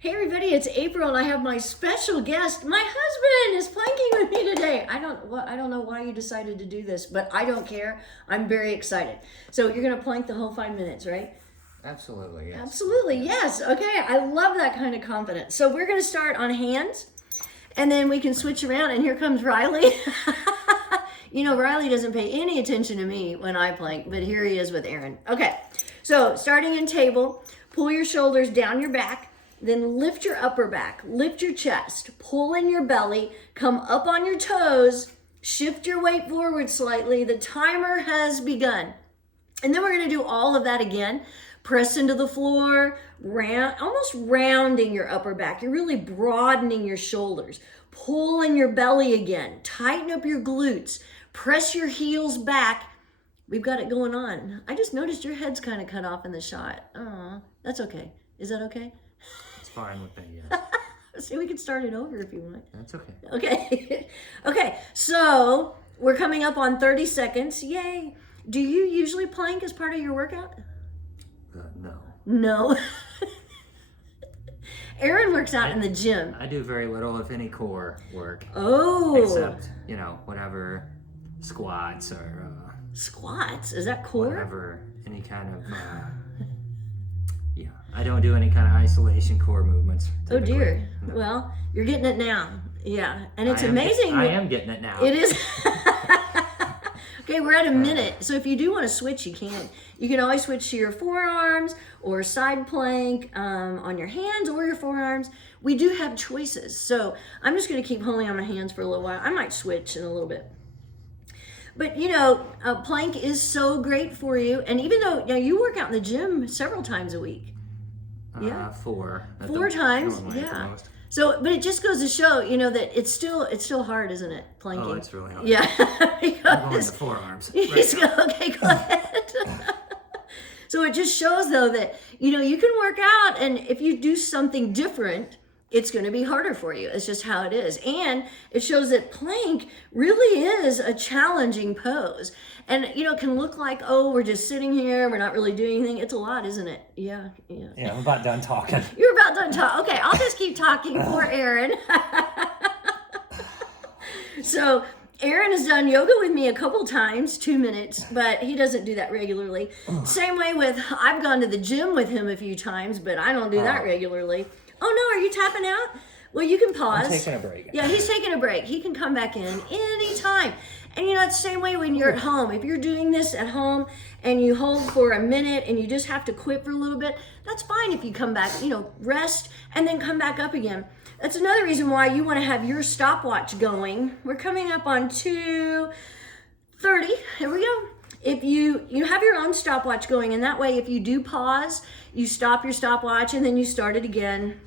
Hey everybody, it's April and I have my special guest. My husband is planking with me today. I don't know why you decided to do this, but I don't care. I'm very excited. So you're going to plank the whole 5 minutes, right? Absolutely, yes. Absolutely, yes. Okay, I love that kind of confidence. So we're going to start on hands and then we can switch around, and here comes Riley. You know, Riley doesn't pay any attention to me when I plank, but here he is with Aaron. Okay, so starting in table, pull your shoulders down your back. Then lift your upper back, lift your chest, pull in your belly, come up on your toes, shift your weight forward slightly. The timer has begun. And then we're going to do all of that again. Press into the floor, almost rounding your upper back. You're really broadening your shoulders. Pull in your belly again. Tighten up your glutes. Press your heels back. We've got it going on. I just noticed your head's kind of cut off in the shot. Oh, that's okay. Is that okay? Fine with me, yes. See, we can start it over if you want. That's okay. Okay. Okay, so we're coming up on 30 seconds. Yay. Do you usually plank as part of your workout? No. No. Aaron works out in the gym. I do very little, if any, core work. Oh. Except, whatever squats or... Squats? Is that core? Whatever, any kind of... I don't do any kind of isolation core movements. Oh typically. dear. No. Well, you're getting it now. Yeah, and it's amazing. I am getting it now. It is. Okay, we're at a minute. So if you do want to switch, you can. You can always switch to your forearms or side plank on your hands or your forearms. We do have choices. So I'm just going to keep holding on my hands for a little while. I might switch in a little bit. But plank is so great for you. And even though you work out in the gym several times a week. Yeah, 4 times. normally at the Yeah. most. So, but it just goes to show, that it's still hard, isn't it? Planking. Oh, it's really hard. Yeah. I'm going to forearms. Okay, go ahead. So it just shows though that you can work out, and if you do something different, it's going to be harder for you. It's just how it is. And it shows that plank really is a challenging pose. And, it can look like, oh, we're just sitting here. We're not really doing anything. It's a lot, isn't it? Yeah. Yeah, I'm about done talking. You're about done talking. Okay, I'll just keep talking for Aaron. So Aaron has done yoga with me a couple times, 2 minutes, but he doesn't do that regularly. Same way I've gone to the gym with him a few times, but I don't do that regularly. Oh no, are you tapping out? Well, you can pause. I'm taking a break. Yeah, he's taking a break. He can come back in anytime. And it's the same way when you're at home. If you're doing this at home and you hold for a minute and you just have to quit for a little bit, that's fine if you come back, rest and then come back up again. That's another reason why you want to have your stopwatch going. We're coming up on 2:30. Here we go. If you have your own stopwatch going, and that way if you do pause, you stop your stopwatch and then you start it again.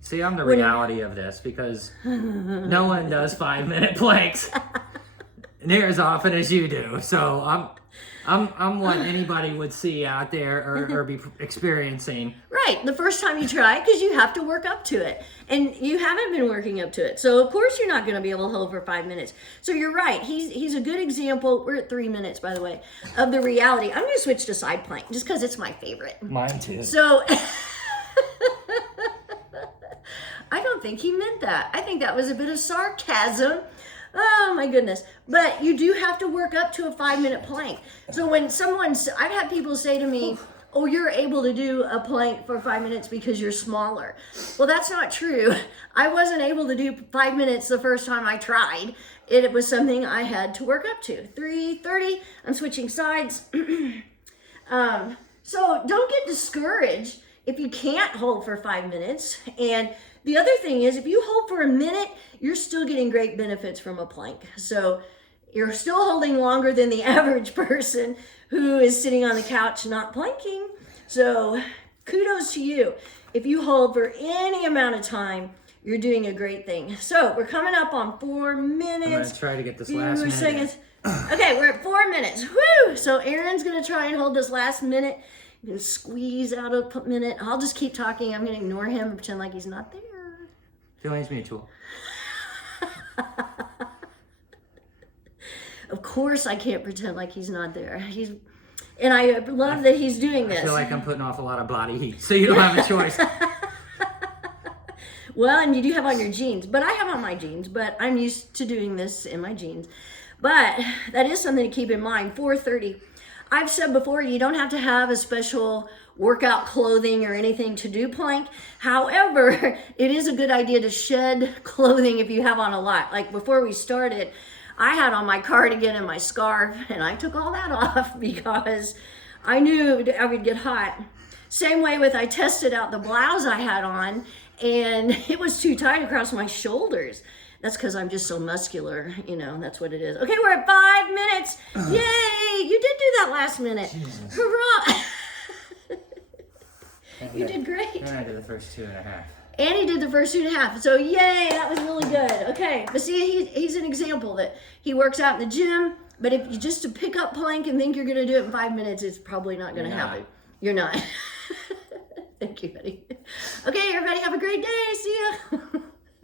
See, I'm the reality of this because no one does 5-minute planks near as often as you do. So I'm what anybody would see out there or be experiencing. Right, the first time you try, because you have to work up to it. And you haven't been working up to it. So of course you're not going to be able to hold for 5 minutes. So you're right, he's a good example. We're at 3 minutes, by the way, of the reality. I'm going to switch to side plank just because it's my favorite. Mine too. So I don't think he meant that. I think that was a bit of sarcasm. Oh my goodness. But you do have to work up to a 5-minute plank. So when I've had people say to me, oh, you're able to do a plank for 5 minutes because you're smaller. Well, that's not true. I wasn't able to do 5 minutes the first time I tried. It was something I had to work up to. 3:30, I'm switching sides. So don't get discouraged if you can't hold for 5 minutes. And the other thing is, if you hold for a minute, you're still getting great benefits from a plank. So you're still holding longer than the average person who is sitting on the couch not planking. So kudos to you. If you hold for any amount of time, you're doing a great thing. So we're coming up on 4 minutes. I'm going to try to get this last minute. Seconds. Okay, we're at 4 minutes. Woo! So Aaron's going to try and hold this last minute. You can squeeze out a minute. I'll just keep talking. I'm going to ignore him and pretend like he's not there. Feelings mutual. Of course I can't pretend like he's not there. And I love that he's doing this. I feel like I'm putting off a lot of body heat, so you don't have a choice. Well, and you do have on your jeans, but I have on my jeans, but I'm used to doing this in my jeans. But that is something to keep in mind. 4:30. I've said before, you don't have to have a special workout clothing or anything to do plank. However, it is a good idea to shed clothing if you have on a lot. Like before we started, I had on my cardigan and my scarf, and I took all that off because I knew I would get hot. Same way with, I tested out the blouse I had on, and it was too tight across my shoulders. That's because I'm just so muscular, that's what it is. Okay, we're at 5 minutes. Yay! You did do that last minute. Jesus. Hurrah! You did great. And I did the first 2.5. And he did the first 2.5. So yay, that was really good. Okay, but see, he's an example that he works out in the gym, but if you just to pick up plank and think you're going to do it in 5 minutes, it's probably not going to happen. You're not. Thank you, buddy. Okay, everybody, have a great day.